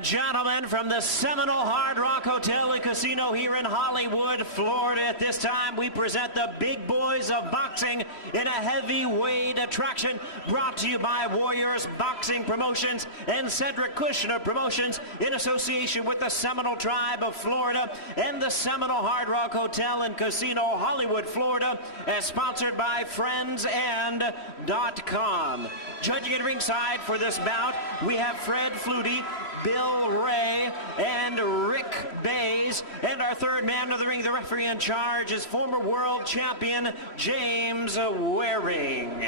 gentlemen, from the Seminole Hard Rock Hotel and Casino here in Hollywood, Florida. At this time, we present the big boys of boxing in a heavyweight attraction brought to you by Warriors Boxing Promotions and Cedric Kushner Promotions in association with the Seminole Tribe of Florida and the Seminole Hard Rock Hotel and Casino, Hollywood, Florida, as sponsored by friendsand.com. Judging at ringside for this bout, we have Fred Flutie, Bill Ray, and Rick Bays. And our third man of the ring, the referee in charge, is former world champion James Waring.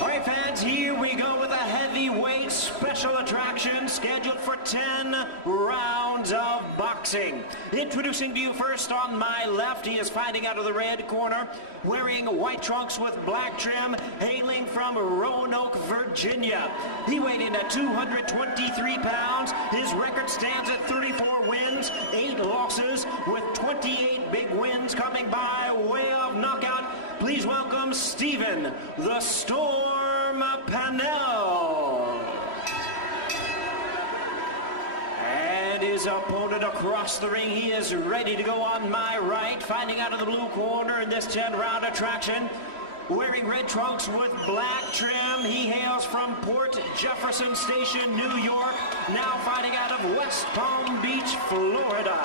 All right, fans, here we go with a heavyweight special attraction scheduled for 10 rounds of boxing. Introducing to you first on my left, he is fighting out of the red corner, wearing white trunks with black trim, hailing from Roanoke, Virginia. He weighed in at 223 pounds. His record stands at 34 wins, 8 losses, with 28 big wins coming by way of knockout. Please welcome Stephen the Storm Panell. And his opponent across the ring, he is ready to go on my right, fighting out of the blue corner in this 10-round attraction. Wearing red trunks with black trim, he hails from Port Jefferson Station, New York, now fighting out of West Palm Beach, Florida.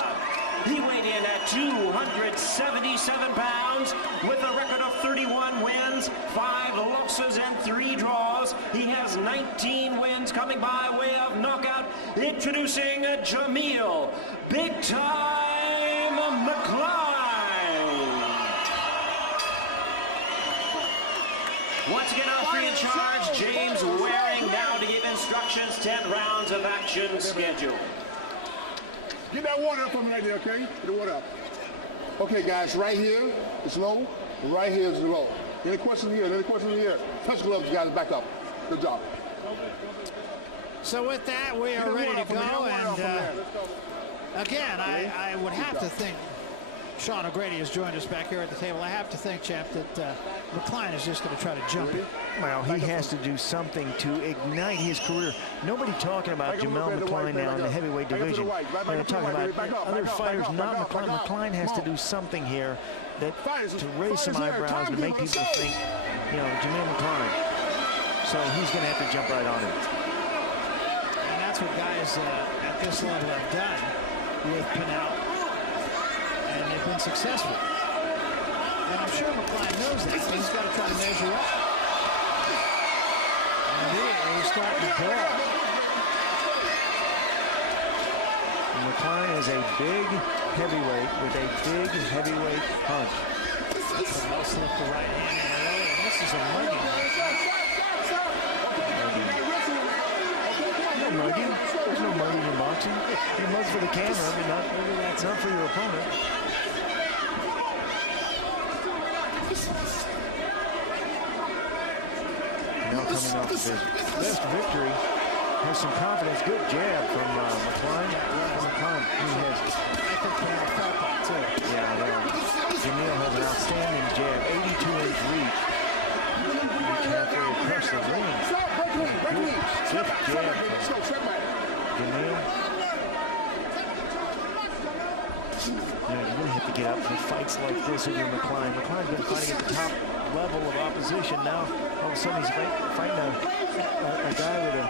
He weighed in at 277 pounds with a record of 31 wins, 5 losses, and 3 draws. He has 19 wins coming by way of knockout. Introducing Jameel Big Time Mccline. Once again, our free in charge, James Waring, now to give instructions. 10 rounds of action scheduled. Get that water up for me right there, okay? Get the water up. Okay, guys, right here is low, right here is low. Any questions here? Any questions here? Touch the gloves, guys, back up. Good job. So with that, we are ready to go, and again, I would have to think Sean O'Grady has joined us back here at the table. I have to think, champ, that Mccline is just going to try to jump it. Well, he has to do something to ignite his career. Nobody talking about Jameel Mccline now in the heavyweight division. They're talking about other fighters, not Mccline. Mccline has to do something here that to raise some eyebrows, to make people think, you know, Jameel Mccline. So he's going to have to jump right on him. And that's what guys at this level have done with Panell. And they've been successful. And I'm sure Mccline knows that, so he's got to try to measure up. And he's starting to draw. Mccline is a big heavyweight with a big heavyweight punch. Panell slipped the right hand in early, and this is a mugging. No mugging. There's no mugging in boxing. You mug for the camera, but not for your opponent. Now coming off his best victory, has some confidence. Good jab from Mccline. Mccline, he has. I think Panell felt that too. Yeah, Jameel has an outstanding jab, 82-inch reach. Reach halfway across the ring. Good stiff jab from Jameel. You really have to get up for fights like this in your Mccline. Mccline's been fighting at the top level of opposition. Now, all of a sudden, he's fighting a guy with a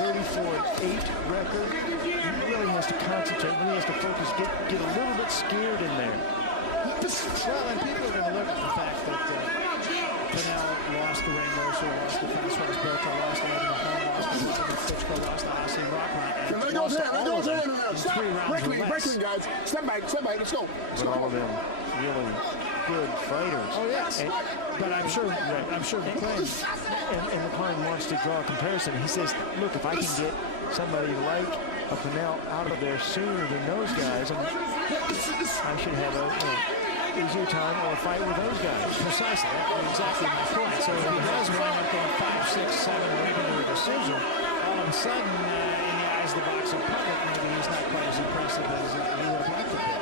34-8 record. He really has to concentrate, really has to focus, get a little bit scared in there. Well, and people are going to look at the fact that Panell lost the Rainbow, lost the Francois Bertha, lost the Edmund Hall, lost the Fitchko, lost the Hasim Rockline, and lost all of them in 3 rounds or less. Breaking, guys. Step back, let's go. But all of them really good fighters. Oh, yes. But I'm sure McCline. And McCline wants to draw a comparison. He says, look, if I can get somebody like a Panell out of there sooner than those guys, I should have a easier time or a fight with those guys. Precisely. That's exactly my point. So if he does wind up going 5, 6, 7, or even to a decision, all of a sudden, in the eyes of the boxing public, maybe he's not quite as impressive as he would have liked to be.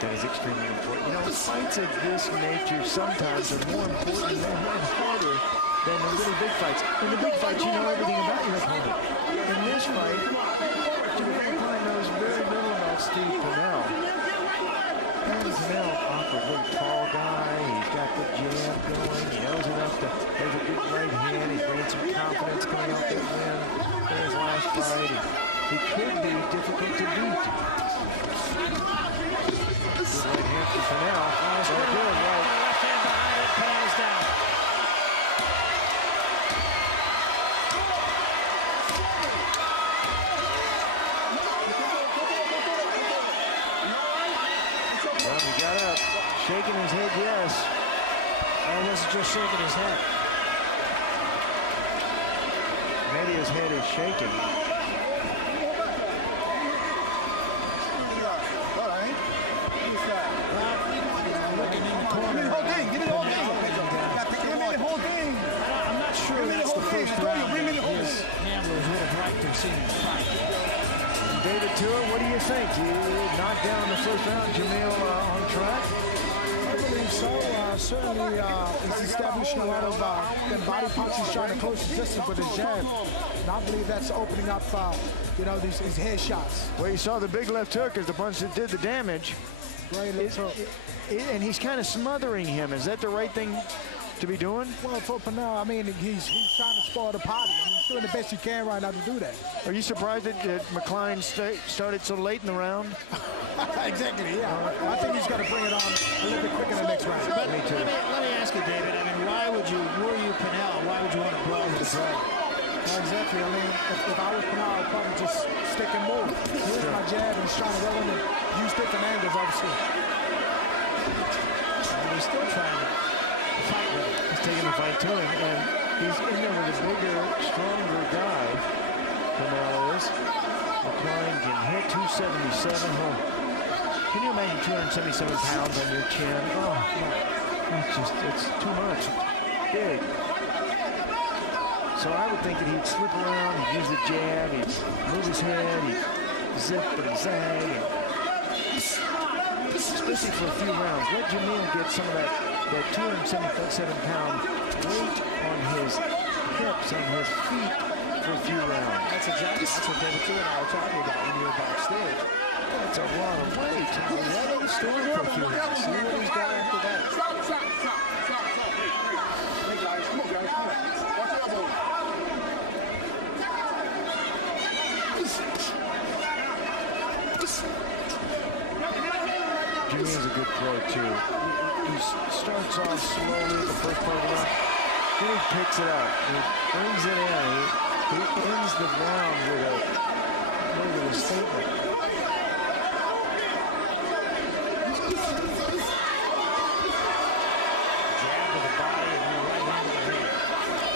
That is extremely important. You know, fights of this nature sometimes are more important and harder than the little big fights. In the big fights, you know everything about your opponent. In this fight, Jameel Mccline knows very little about Steve Panell. And Panell, awkward little tall guy. He's got the jab going. He knows enough to have a good right hand. He's bringing some confidence coming off that win in his last fight. He could be difficult to beat. Good right hand from Panell. Oh, it's very good. Right. Left hand behind it. Panell's down. Well, he got up, shaking his head, yes. Or was it just shaking his head? Maybe his head is shaking. Looking in the corner. I'm not sure that's the first round that his handlers would have liked to have seen him fight. David Tua, what do you think? You knocked down in the first round. Jameel on track? I believe so. Certainly, he's establishing a lot of body punches. He's trying to close the distance with his jab. And I believe that's opening up, you know, these head shots. Well, you saw the big left hook as the punch that did the damage. Right left hook. And he's kind of smothering him. Is that the right thing to be doing? Well, for Panell, I mean, he's trying to spoil the party. I mean, he's doing the best he can right now to do that. Are you surprised that Mccline started so late in the round? Exactly, yeah. I think he's got to bring it on a little bit quicker in the next round. But let me ask you, David. I mean, were you Panell? Why would you want to brawl with the brawl? Well, exactly. I mean, if I was Panell, I'd probably just stick and move. Here's my jab, and he's trying to roll him and use different angles, obviously. And he's still trying to fight with him. He's taking the fight to him, and he's in there with a bigger, stronger guy. Panell is. Mccline can hit 277. Can you imagine 277 pounds on your chin? Oh, it's too much. Big. So I would think that he'd slip around, he'd use the jab, he'd move his head, he'd zip and zag, and especially for a few rounds. Let Jameel get some of that 277-pound weight on his hips, on his feet for a few rounds. That's what David Tua and I were talking about when you were backstage. That's a lot of weight. Let him store for a few rounds. See what he's got after that. Stop. Hey, guys, come on, guys. Come on. Watch your elbow. Jameel's a good pro, too. He starts off slowly at the first part of the round. Then he picks it up. He brings it in. He ends the round with a statement. Jab to the body and then right hand to the head.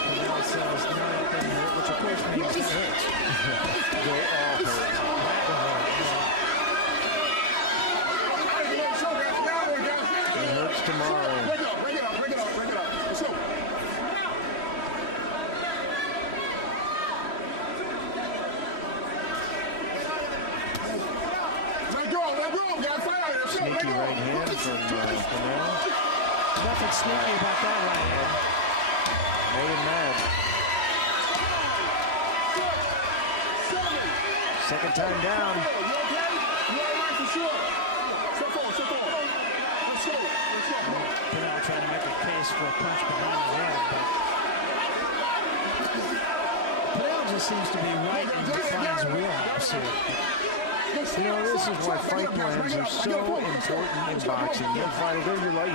Panell says nothing hurt, which of course means it hurts. They all hurt. It hurts tomorrow. Break it up. Let's go. Sneaky right hand from Panell. Nothing sneaky about that right hand. Made him mad. Second time down. Panell trying to make a case for a punch behind the head, but Panell just seems to be right in Mccline's wheelhouse here. You know, this is why fight plans are so important in boxing. You fight it, you're like,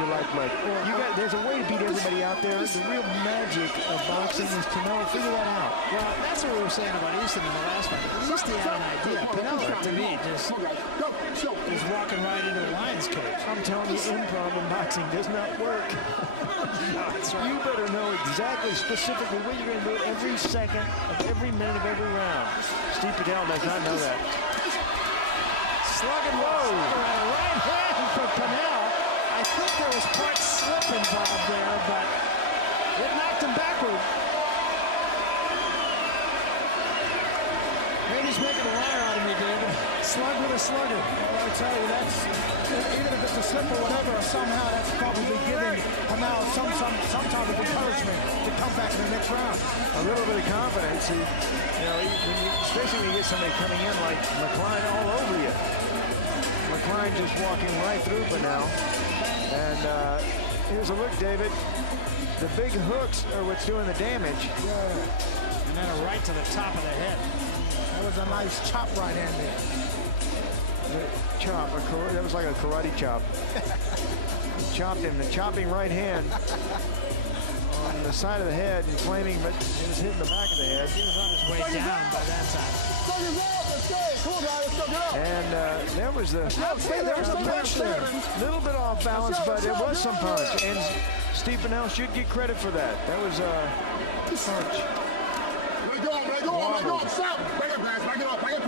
there's a way to beat everybody out there. The real magic of boxing is to figure that out. Well, that's what we were saying about Easton in the last fight. At least he had an idea. Panell, to me, just is walking right into the lion's cage. I'm telling you, improv in boxing does not work. That's right. You better know exactly, specifically what you're going to do every second of every minute of every round. Steve Panell does not know that. Slugging right hand for Panell. I think there was part slip involved there, but it knocked him backward. Brady's making a liar out of me, David. Slug with a slugger. Well, I tell you, that's, even if it's a slip or whatever, somehow that's probably giving Panell some type of encouragement to come back in the next round. A little bit of confidence. Especially when you get somebody coming in like Mccline all over you. Mccline just walking right through Panell. And here's a look, David. The big hooks are what's doing the damage. Yeah. And then a right to the top of the head. That was a nice chop right hand there. Chop, that was like a karate chop. He chopped him, the chopping right hand on the side of the head, and flaming, but it was hitting the back of the head. He was on his way down by that time. And there was the punch there. A little bit off balance, but it was some punch. And Steve Panell should get credit for that. That was a punch. Let go, stop. Back up, guys. Back it up, please.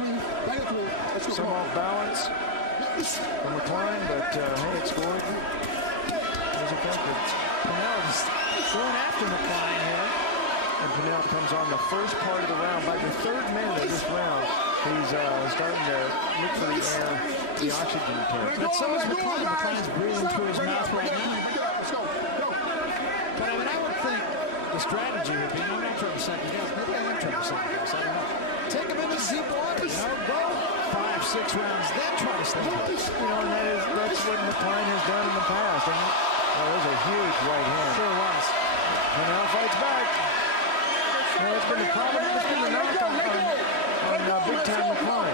Let's go. Some off balance from Mccline, but hey, it scored. It was effective. Panell just going after Mccline here. And Panell comes on the first part of the round. By the third minute of this round, he's starting to look for the air, the oxygen tank. But so is Mccline. Mccline's breathing through his mouth right now. But I mean, I would think the strategy would be, I'm not trying to second guess. Maybe I am trying to second guess. I don't know. Take him into deep water. Go 5-6 rounds, then try to stay close. And that's what Mccline has done in the past. And there's a huge right hand. Sure was. Panell fights back. It's been the problem. It's been the knock on big time Mccline.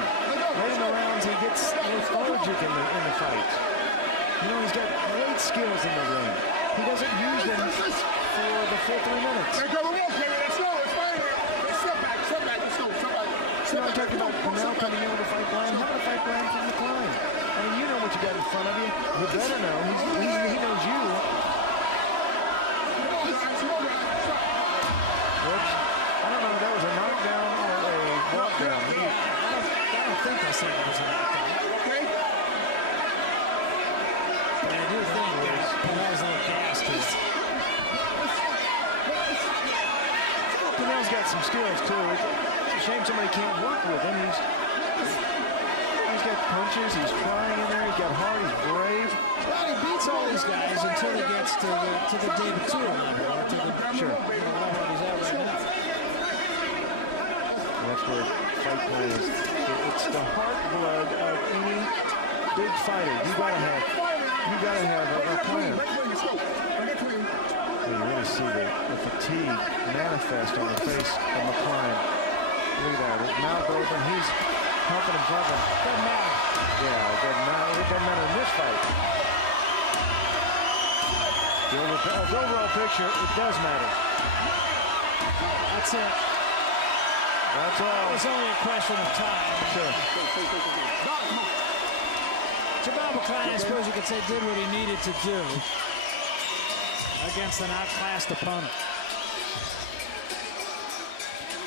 Late in the rounds, he gets lethargic in the fights. He's got great skills in the ring. He doesn't use them for the full 3 minutes. I'm talking about Panell coming in with a fight plan. How about a fight plan from Mccline? I mean, you know what you got in front of you. You better know. He knows you. Whoops. I don't know if that was a knockdown or a walkdown. I don't think I said it was a knockdown. But I do think Panell's a little gassed. Panell's got some skills, too. It's a shame somebody can't work with him. He's got punches. He's trying in there. He's got heart. He's brave. Well, he beats all these guys until he gets to the David Tua level, or to the level he's at right now. That's where fight plan is. It's the heart blood of any big fighter. You gotta have a plan. You really see the fatigue manifest on the face of Mccline. Look at that. His mouth open. He's humping and bumping. Doesn't matter. Yeah, it doesn't matter. It doesn't matter in this fight. The overall picture, it does matter. That's it. That's all. It's only a question of time. Sure. Jameel Mccline, I suppose you could say, did what he needed to do against an outclassed opponent.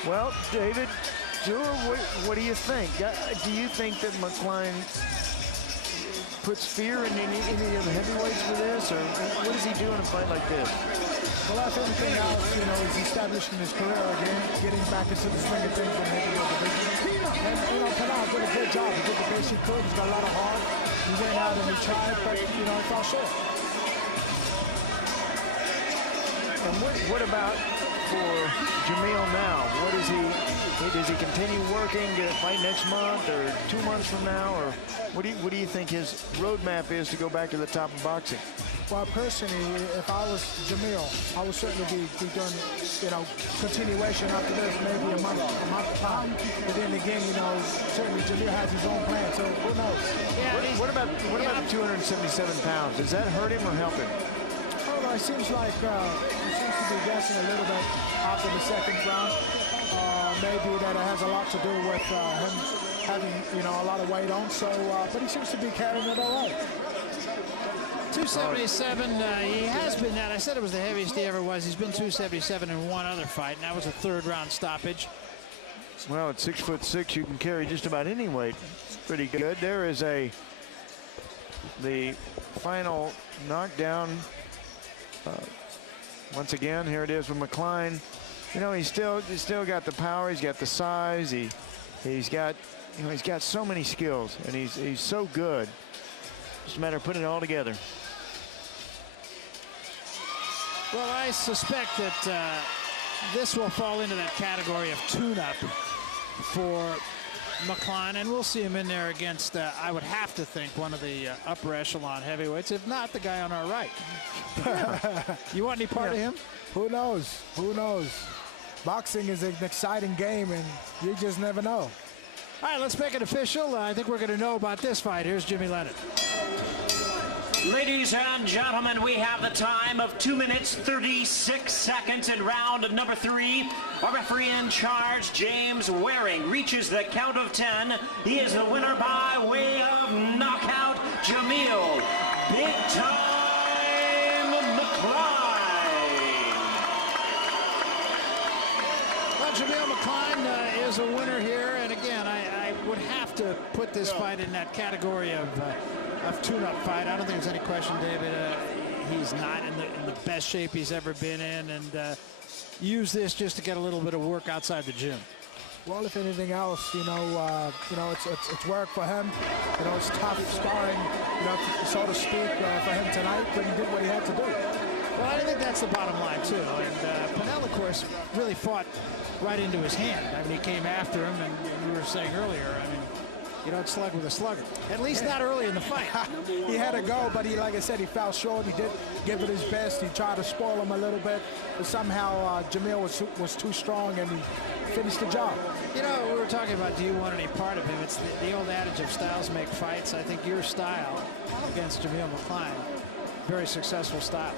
Well, David, what do you think? Do you think that Mccline puts fear in any of the heavyweights for this, or what does he do in a fight like this? Well, if anything else, he's establishing his career again, getting back into the swing of things in the heavyweight division. And, Panell did a good job. He did the best he could. He's got a lot of heart. He went out and he tried, but, it fell short. And what about for Jameel now? Does he continue working to fight next month or 2 months from now, or what do you think his roadmap is to go back to the top of boxing? Well, personally, if I was Jameel, I would certainly be doing, continuation after this, maybe a month time. But then again, certainly Jameel has his own plan, so who knows? Yeah, what about the 277 pounds? Does that hurt him or help him? It seems like he seems to be guessing a little bit after the second round. Maybe that it has a lot to do with him having, a lot of weight on. So, but he seems to be carrying it all right. 277. He has been that. I said it was the heaviest he ever was. He's been 277 in one other fight, and that was a third-round stoppage. Well, at 6'6", you can carry just about any weight. Pretty good. There is the final knockdown. Once again, here it is with Mccline. He's still got the power. He's got the size. He He's got, you know, he's got so many skills, and he's so good. Just a matter of putting it all together. Well, I suspect that this will fall into that category of tune-up for Mccline, and we'll see him in there against, I would have to think, one of the upper echelon heavyweights, if not the guy on our right. You want any part of him? Who knows? Who knows? Boxing is an exciting game, and you just never know. All right, let's make it official. I think we're going to know about this fight. Here's Jimmy Leonard. Ladies and gentlemen, we have the time of 2 minutes 36 seconds in round number 3. Our referee in charge, James Waring, reaches the count of 10. He is the winner by way of knockout, Jameel Big Time Mccline. Well, Jameel Mccline is a winner here, and again, I would have to put this fight in that category of tune-up fight. I don't think there's any question, David. He's not in the best shape he's ever been in, and use this just to get a little bit of work outside the gym. Well, if anything else, it's work for him. You know, it's tough sparring, so to speak, for him tonight, but he did what he had to do. Well, I think that's the bottom line, too. And Panell, of course, really fought right into his hand. I mean, he came after him, and we were saying earlier, I mean, you don't slug with a slugger. At least not early in the fight. He had to go, but like I said, he fell short. He did give it his best. He tried to spoil him a little bit, but somehow Jameel was too strong, and he finished the job. You know, we were talking about, do you want any part of him? It's the old adage of styles make fights. I think your style against Jameel Mccline, very successful style.